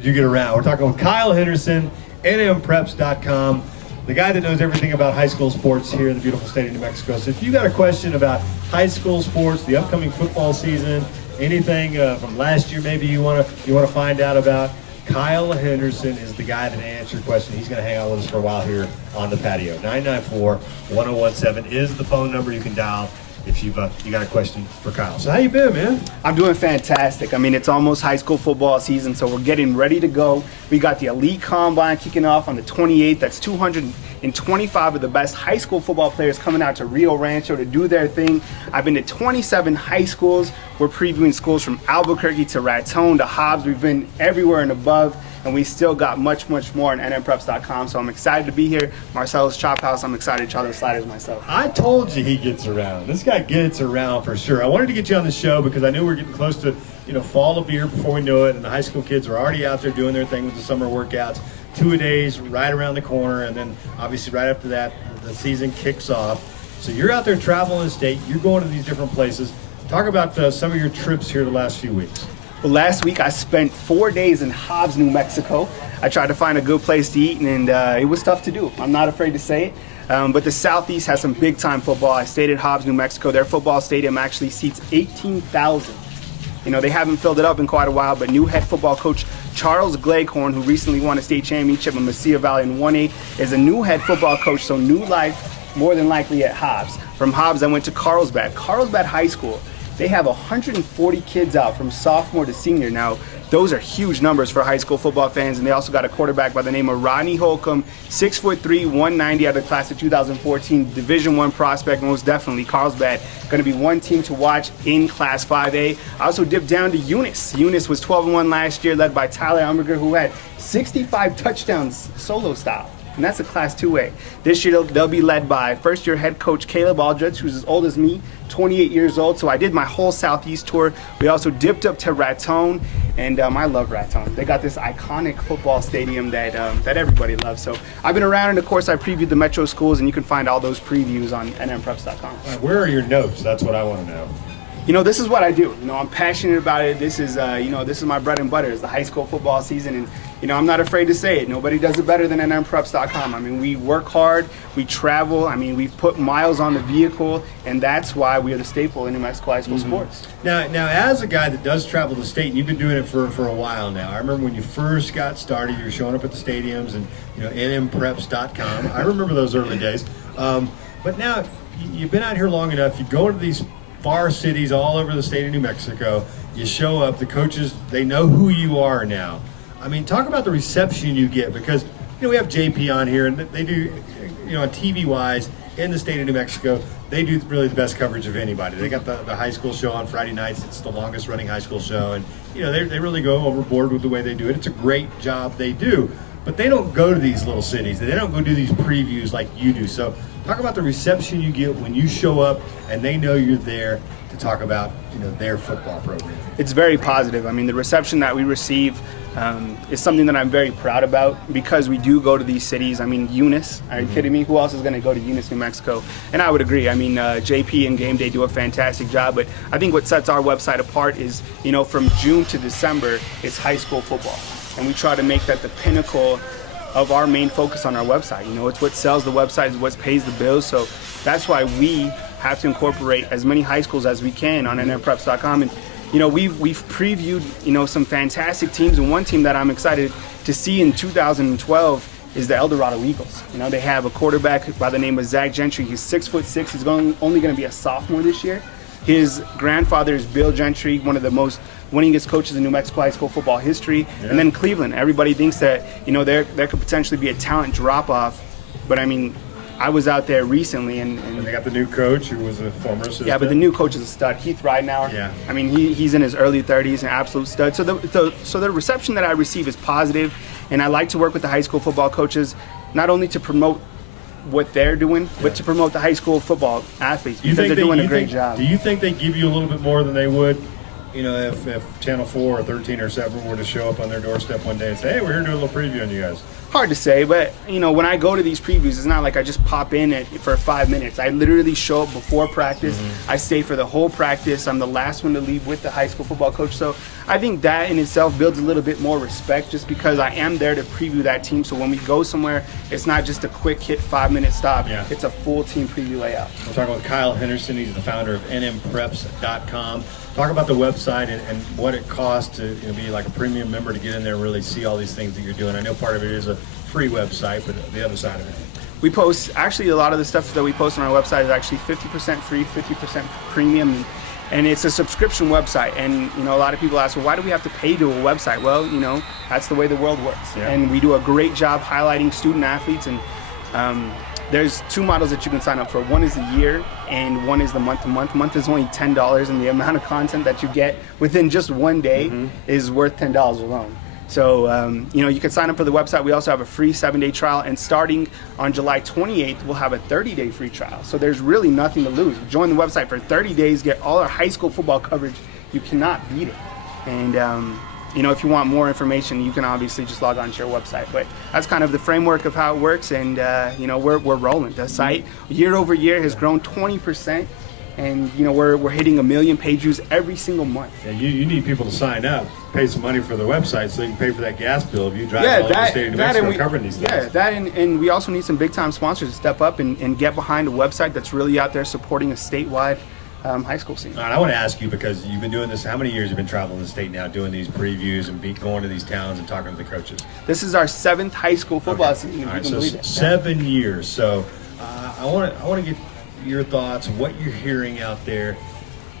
You get around. We're talking with Kyle Henderson, NMPreps.com, the guy that knows everything about high school sports here in the beautiful state of New Mexico. So if you got a question about high school sports, the upcoming football season, anything from last year maybe you want to find out about, Kyle Henderson is the guy that answers your question. He's going to hang out with us for a while here on the patio. 994-1017 is the phone number you can dial if you got a question for Kyle. So how you been, man? I'm doing fantastic. I mean, it's almost high school football season, so we're getting ready to go. We got the Elite Combine kicking off on the 28th. That's 225 of the best high school football players coming out to Rio Rancho to do their thing. I've been to 27 high schools. We're previewing schools from Albuquerque to Raton to Hobbs. We've been everywhere and above, and we still got much more on NMPreps.com. So I'm excited to be here. Marcelo's Chop House, I'm excited to try those sliders myself. I told you he gets around. This guy gets around for sure. I wanted to get you on the show because I knew we're getting close to, fall of year before we know it, and the high school kids are already out there doing their thing with the summer workouts. 2-a-days right around the corner, and then obviously right after that, the season kicks off. So you're out there traveling the state. You're going to these different places. Talk about some of your trips here the last few weeks. Well, last week I spent 4 days in Hobbs, New Mexico. I tried to find a good place to eat, and it was tough to do. I'm not afraid to say it. But the Southeast has some big-time football. I stayed at Hobbs, New Mexico. Their football stadium actually seats 18,000. They haven't filled it up in quite a while, but new head football coach Charles Gleghorn, who recently won a state championship in Mesilla Valley in 1A, is a new head football coach, so new life, more than likely at Hobbs. From Hobbs, I went to Carlsbad. Carlsbad High School. They have 140 kids out from sophomore to senior. Now, those are huge numbers for high school football fans, and they also got a quarterback by the name of Rodney Holcomb, 6'3", 190 out of the class of 2014, Division I prospect, most definitely. Carlsbad going to be one team to watch in Class 5A. I also dipped down to Eunice. Eunice was 12-1 last year, led by Tyler Umberger, who had 65 touchdowns solo style. And that's a Class 2A. This year, they'll be led by first-year head coach Caleb Aldridge, who's as old as me, 28 years old. So I did my whole Southeast tour. We also dipped up to Raton, and I love Raton. They got this iconic football stadium that everybody loves. So I've been around, and of course, I previewed the metro schools, and you can find all those previews on NMPreps.com. Where are your notes? That's what I want to know. This is what I do. I'm passionate about it. This is, this is my bread and butter. It's the high school football season, and I'm not afraid to say it. Nobody does it better than NMPreps.com. I mean, we work hard, we travel. I mean, we've put miles on the vehicle, and that's why we are the staple in New Mexico high school sports. Now, as a guy that does travel the state, and you've been doing it for a while now. I remember when you first got started, you were showing up at the stadiums and NMPreps.com. I remember those early days. But now you've been out here long enough. You go to these far cities all over the state of New Mexico. You show up, the coaches, they know who you are now. I mean, talk about the reception you get, because we have JP on here, and they do, on TV-wise, in the state of New Mexico, they do really the best coverage of anybody. They got the high school show on Friday nights. It's the longest running high school show, and they really go overboard with the way they do it. It's a great job they do, but they don't go to these little cities. They don't go do these previews like you do. So talk about the reception you get when you show up and they know you're there to talk about their football program. It's very positive. I mean, the reception that we receive is something that I'm very proud about, because we do go to these cities. I mean, Eunice, are you kidding me? Who else is going to go to Eunice, New Mexico? And I would agree. I mean, JP and Game Day do a fantastic job, but I think what sets our website apart is, from June to December, it's high school football. And we try to make that the pinnacle of our main focus on our website. It's what sells the website, it's what pays the bills. So that's why we have to incorporate as many high schools as we can on NMPreps.com. And we've previewed some fantastic teams, and one team that I'm excited to see in 2012 is the El Dorado Eagles. They have a quarterback by the name of Zach Gentry. He's 6'6". He's only going to be a sophomore this year. His grandfather is Bill Gentry, one of the most winningest coaches in New Mexico high school football history. Yeah. And then Cleveland. Everybody thinks that there could potentially be a talent drop-off, but I mean, I was out there recently, and they got the new coach who was a former assistant. Yeah, but the new coach is a stud, Heath Ridenauer. Yeah. I mean, he's in his early 30s, an absolute stud. So the reception that I receive is positive, and I like to work with the high school football coaches, not only to promote what they're doing, but to promote the high school football athletes, because they're doing a great job. Do you think they give you a little bit more than they would, if Channel 4 or 13 or 7 were to show up on their doorstep one day and say, hey, we're here to do a little preview on you guys? Hard to say, but when I go to these previews, it's not like I just pop in for 5 minutes. I literally show up before practice. I stay for the whole practice. I'm the last one to leave with the high school football coach. So I think that in itself builds a little bit more respect, just because I am there to preview that team. So when we go somewhere, it's not just a quick hit 5-minute stop. Yeah. It's a full team preview layout. We're talking with Kyle Henderson. He's the founder of NMPreps.com. Talk about the website and what it costs to be like a premium member to get in there and really see all these things that you're doing. I know part of it is a free website, but the other side of it. We post, actually a lot of the stuff that we post on our website is actually 50% free, 50% premium, and it's a subscription website. And a lot of people ask, well, why do we have to pay to a website? Well, that's the way the world works. Yeah. And we do a great job highlighting student athletes, and there's 2 models that you can sign up for. One is the year, and one is the month-to-month. Month is only $10, and the amount of content that you get within just one day is worth $10 alone. So, you can sign up for the website. We also have a free 7-day trial, and starting on July 28th, we'll have a 30-day free trial. So there's really nothing to lose. Join the website for 30 days, get all our high school football coverage. You cannot beat it. And, if you want more information, you can obviously just log on to your website. But that's kind of the framework of how it works, and, we're rolling. The site, year over year, has grown 20%. And we're hitting 1 million page views every single month. Yeah, you need people to sign up, pay some money for the website so they can pay for that gas bill if you drive all over the state of New Mexico covering these things. Yeah, that and we also need some big time sponsors to step up and get behind a website that's really out there supporting a statewide high school scene. All right, I want to ask you, because you've been doing this, how many years you've been traveling the state now, doing these previews and going to these towns and talking to the coaches? This is our 7th high school football season. All right, so 7 years. So I want to get your thoughts, what you're hearing out there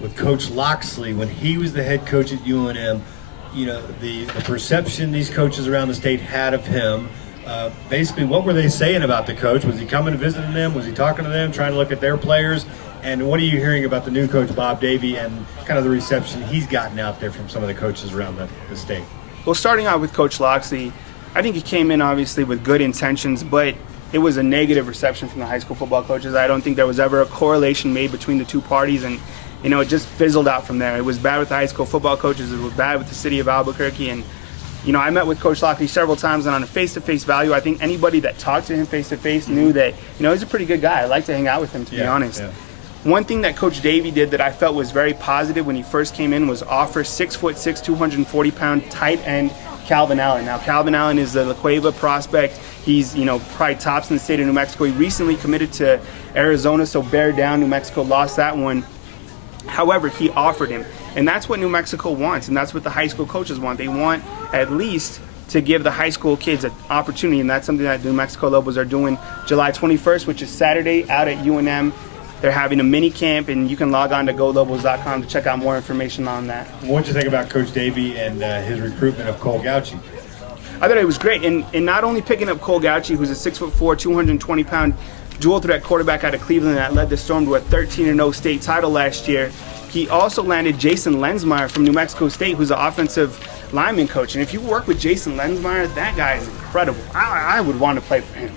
with Coach Loxley when he was the head coach at UNM. The perception these coaches around the state had of him. Basically, what were they saying about the coach? Was he coming and visiting them? Was he talking to them, trying to look at their players? And what are you hearing about the new coach, Bob Davie, and kind of the reception he's gotten out there from some of the coaches around the state? Well, starting out with Coach Loxley, I think he came in obviously with good intentions, but it was a negative reception from the high school football coaches. I don't think there was ever a correlation made between the two parties, and it just fizzled out from there. It was bad with the high school football coaches. It was bad with the city of Albuquerque, and I met with Coach Loxley several times, and on a face-to-face value, I think anybody that talked to him face-to-face knew that he's a pretty good guy. I like to hang out with him, to be honest. Yeah. One thing that Coach Davie did that I felt was very positive when he first came in was offer 6'6", 240-pound tight end Calvin Allen. Now, Calvin Allen is the La Cueva prospect. He's, probably tops in the state of New Mexico. He recently committed to Arizona, so bear down. New Mexico lost that one. However, he offered him, and that's what New Mexico wants, and that's what the high school coaches want. They want at least to give the high school kids an opportunity, and that's something that New Mexico Lobos are doing July 21st, which is Saturday, out at UNM. They're having a mini camp, and you can log on to golobos.com to check out more information on that. What did you think about Coach Davie and his recruitment of Cole Gauchi? I thought it was great, and not only picking up Cole Gauchi, who's a 6'4", 220-pound dual threat quarterback out of Cleveland that led the Storm to a 13-0 state title last year. He also landed Jason Lensmeyer from New Mexico State, who's an offensive lineman coach. And if you work with Jason Lensmeyer, that guy is incredible. I would want to play for him.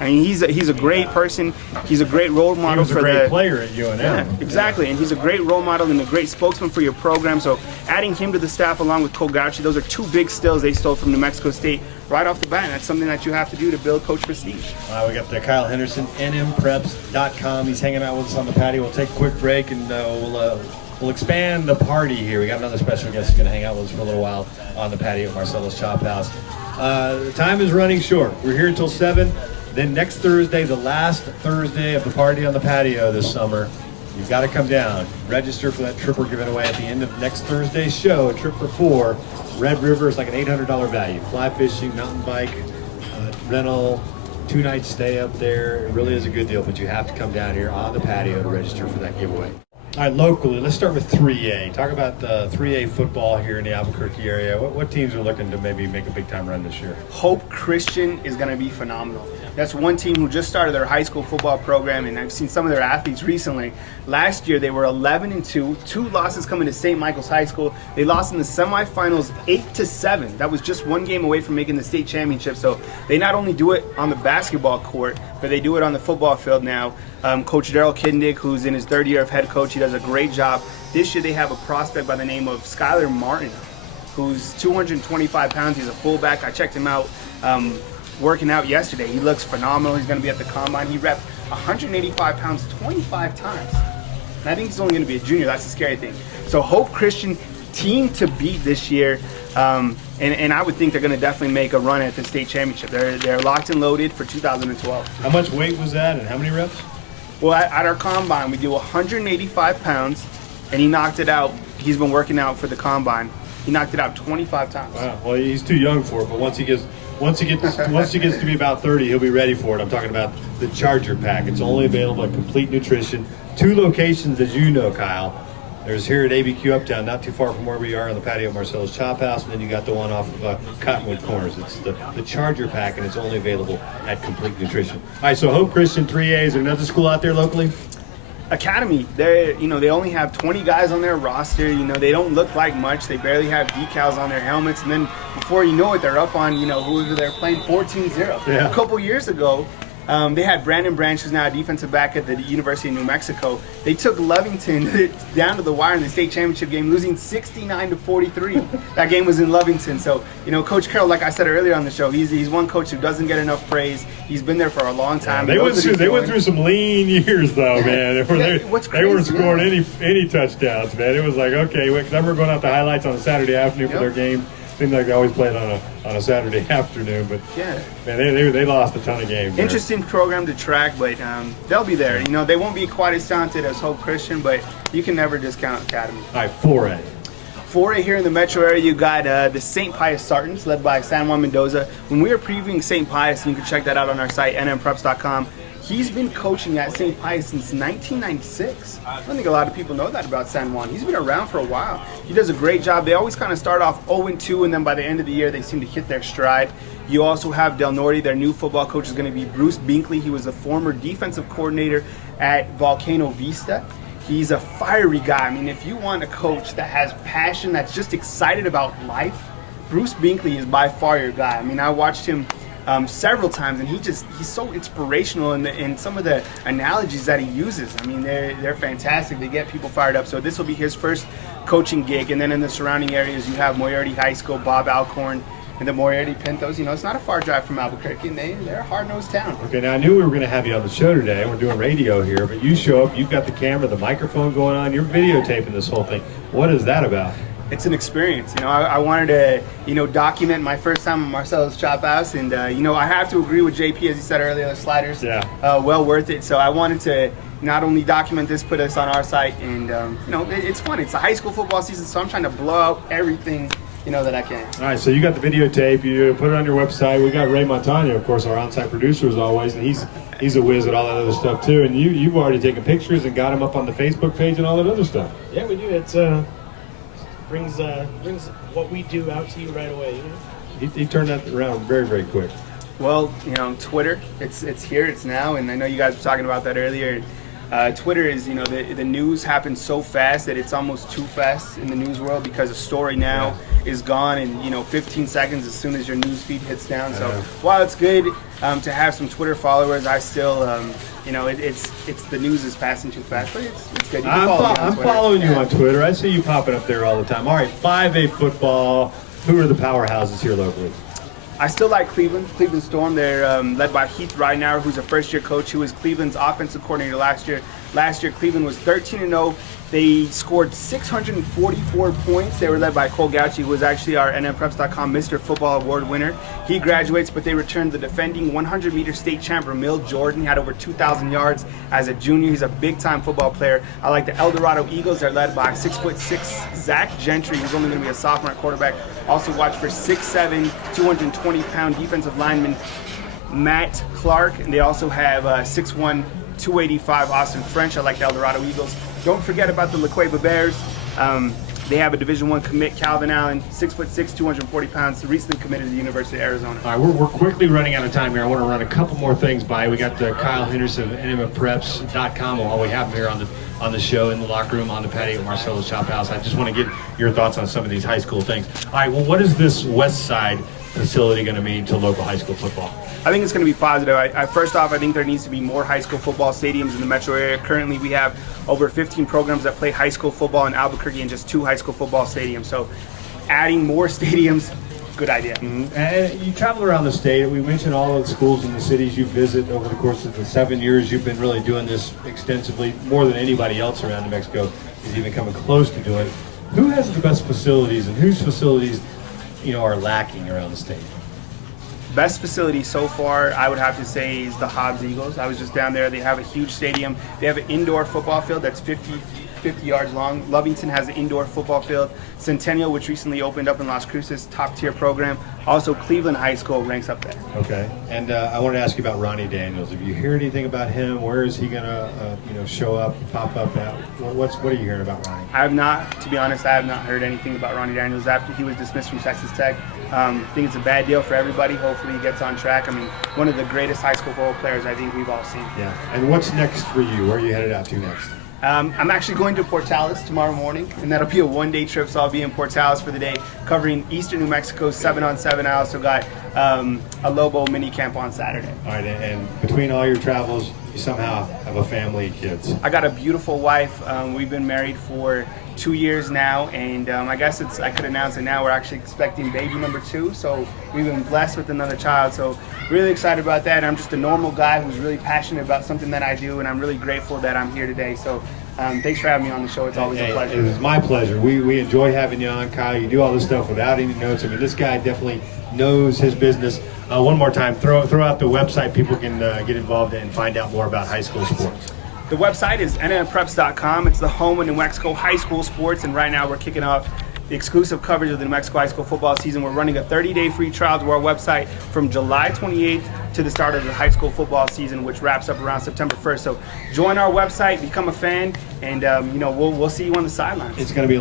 I mean, he's a great person. He's a great role model for the. He was a great player at UNM. Yeah, exactly, and he's a great role model and a great spokesman for your program. So adding him to the staff along with Cole Gauchi, those are 2 big stills they stole from New Mexico State right off the bat. And that's something that you have to do to build coach prestige. We got the Kyle Henderson, NMPreps.com. He's hanging out with us on the patio. We'll take a quick break, and we'll expand the party here. We got another special guest who's going to hang out with us for a little while on the patio at Marcelo's Chop House. The time is running short. We're here until 7. Then next Thursday, the last Thursday of the party on the patio this summer, you've got to come down. Register for that trip we're giving away at the end of next Thursday's show, a trip for 4. Red River is like an $800 value. Fly fishing, mountain bike, rental, 2-night stay up there. It really is a good deal, but you have to come down here on the patio to register for that giveaway. All right, locally, let's start with 3A. Talk about the 3A football here in the Albuquerque area. What teams are looking to maybe make a big-time run this year? Hope Christian is going to be phenomenal. That's one team who just started their high school football program, and I've seen some of their athletes recently. Last year, they were 11-2, 2 losses coming to St. Michael's High School. They lost in the semifinals 8-7. That was just 1 game away from making the state championship. So they not only do it on the basketball court, but they do it on the football field now. Coach Daryl Kindig, who's in his 3rd year of head coach, he does a great job. This year, they have a prospect by the name of Skyler Martin, who's 225 pounds. He's a fullback. I checked him out working out yesterday. He looks phenomenal. He's going to be at the combine. He repped 185 pounds 25 times. And I think he's only going to be a junior. That's the scary thing. So Hope Christian, team to beat this year. And I would think they're going to definitely make a run at the state championship. They're locked and loaded for 2012. How much weight was that and how many reps? Well, at our combine, we do 185 pounds, and he knocked it out. He's been working out for the combine. He knocked it out 25 times. Wow. Well, he's too young for it, but once he gets to be about 30, he'll be ready for it. I'm talking about the Charger Pack. It's only available at Complete Nutrition. 2 locations, as you know, Kyle. There's here at ABQ Uptown, not too far from where we are on the patio of Marcelo's Chop House, and then you got the one off of Cottonwood Corners. It's the Charger Pack, and it's only available at Complete Nutrition. All right, so Hope Christian 3A, is there another school out there locally? Academy, they only have 20 guys on their roster. They don't look like much. They barely have decals on their helmets, and then before you know it, they're up on whoever they're playing 14-0. Yeah. A couple years ago, they had Brandon Branch, who's now a defensive back at the University of New Mexico. They took Lovington down to the wire in the state championship game, losing 69-43. That game was in Lovington. So, Coach Carroll, like I said earlier on the show, he's one coach who doesn't get enough praise. He's been there for a long time. Yeah, they went through some lean years, though, man. They weren't scoring any touchdowns, man. It was like, okay, because I remember going out the highlights on a Saturday afternoon for their game. Seemed like they always played on a Saturday afternoon, but yeah, man, they lost a ton of games. Interesting program to track, but they'll be there. They won't be quite as talented as Hope Christian, but you can never discount Academy. All right, 4A. 4A here in the metro area, you got the St. Pius Sartans, led by San Juan Mendoza. When we were previewing St. Pius, and you can check that out on our site, NMPreps.com, he's been coaching at St. Pius since 1996. I don't think a lot of people know that about San Juan. He's been around for a while. He does a great job. They always kind of start off 0-2, and then by the end of the year, they seem to hit their stride. You also have Del Norte. Their new football coach is going to be Bruce Binkley. He was a former defensive coordinator at Volcano Vista. He's a fiery guy. I mean, if you want a coach that has passion, that's just excited about life, Bruce Binkley is by far your guy. I mean, I watched him several times, and he's so inspirational in some of the analogies that he uses. I mean, they're fantastic. They get people fired up. So this will be his first coaching gig. And then in the surrounding areas, you have Moriarty High School, Bob Alcorn, and the Moriarty Pintos. It's not a far drive from Albuquerque, and they're a hard-nosed town. Okay, now I knew we were going to have you on the show today. We're doing radio here, but you show up, you've got the camera, the microphone going on, you're videotaping this whole thing. What is that about? It's an experience. I wanted to, document my first time at Marcelo's Chop House, and I have to agree with JP, as he said earlier, the sliders, well worth it. So I wanted to not only document this, put this on our site, and it's fun. It's a high school football season, so I'm trying to blow out everything that I can. All right, so you got the videotape, you put it on your website. We got Ray Montano, of course, our on-site producer as always, and he's a whiz at all that other stuff too. And you've already taken pictures and got him up on the Facebook page and all that other stuff. Yeah, we do. It's brings what we do out to you right away. He turned that around very, very quick. Well, Twitter, it's here, it's now, and I know you guys were talking about that earlier. Twitter is, the news happens so fast that it's almost too fast in the news world, because a story now is gone in 15 seconds as soon as your news feed hits down. So while it's good to have some Twitter followers, I still it's the news is passing too fast, but it's good. I'm following you on Twitter. I see you popping up there all the time. All right, 5A football. Who are the powerhouses here locally? I still like Cleveland Storm. They're led by Heath Ridenauer, who's a first-year coach who was Cleveland's offensive coordinator last year. Last year, Cleveland was 13-0. They scored 644 points. They were led by Cole Gauchi, who was actually our NMPreps.com Mr. Football Award winner. He graduates, but they returned the defending 100-meter state champ, Ramil Jordan. He had over 2,000 yards as a junior. He's a big-time football player. I like the El Dorado Eagles. They're led by 6'6" Zach Gentry, who's only going to be a sophomore at quarterback. Also watch for 6'7", 220-pound defensive lineman Matt Clark. And they also have 6'1", 285 Austin French. I like the El Dorado Eagles. Don't forget about the La Cueva Bears. They have a Division I commit, Calvin Allen, 6'6", 240 pounds, recently committed to the University of Arizona. All right, we're quickly running out of time here. I want to run a couple more things by. We got Kyle Henderson of NMPreps.com while we have him here on the show, in the locker room, on the patio at Marcelo's Chop House. I just want to get your thoughts on some of these high school things. All right, well, what is this West Side facility going to mean to local high school football? I think it's going to be positive. First off, I think there needs to be more high school football stadiums in the metro area. Currently, we have over 15 programs that play high school football in Albuquerque and just 2 high school football stadiums. So adding more stadiums good idea. And you travel around the state. We mentioned all of the schools and the cities you visit over the course of the 7 years you've been really doing this extensively, more than anybody else around New Mexico is even coming close to doing it. Who has the best facilities, and whose facilities, are lacking around the state? Best facility so far, I would have to say, is the Hobbs Eagles. I was just down there. They have a huge stadium. They have an indoor football field that's 50 yards long. Lovington has an indoor football field. Centennial, which recently opened up in Las Cruces, top tier program. Also, Cleveland High School ranks up there. Okay. And I wanted to ask you about Ronnie Daniels. Have you heard anything about him? Where is he going to, show up, pop up at? What are you hearing about Ronnie? I have not, to be honest, I have not heard anything about Ronnie Daniels after he was dismissed from Texas Tech. I think it's a bad deal for everybody. Hopefully he gets on track. I mean, one of the greatest high school football players I think we've all seen. Yeah. And what's next for you? Where are you headed out to next? I'm actually going to Portales tomorrow morning, and that'll be a one-day trip, so I'll be in Portales for the day, covering Eastern New Mexico 7-on-7. I also got a Lobo mini camp on Saturday. All right, and between all your travels, you somehow have a family and kids. I got a beautiful wife. We've been married for 2 years now, and I guess I could announce it now. We're actually expecting baby number 2, so we've been blessed with another child. So really excited about that. I'm just a normal guy who's really passionate about something that I do, and I'm really grateful that I'm here today. So thanks for having me on the show. It's always a pleasure. It was my pleasure. We enjoy having you on, Kyle. You do all this stuff without any notes. I mean, this guy definitely knows his business. One more time, throw out the website people can get involved in and find out more about high school sports. The website is NMPreps.com. It's the home of New Mexico high school sports, and right now we're kicking off the exclusive coverage of the New Mexico high school football season. We're running a 30-day free trial to our website from July 28th to the start of the high school football season, which wraps up around September 1st. So join our website, become a fan, and we'll see you on the sidelines. It's going to be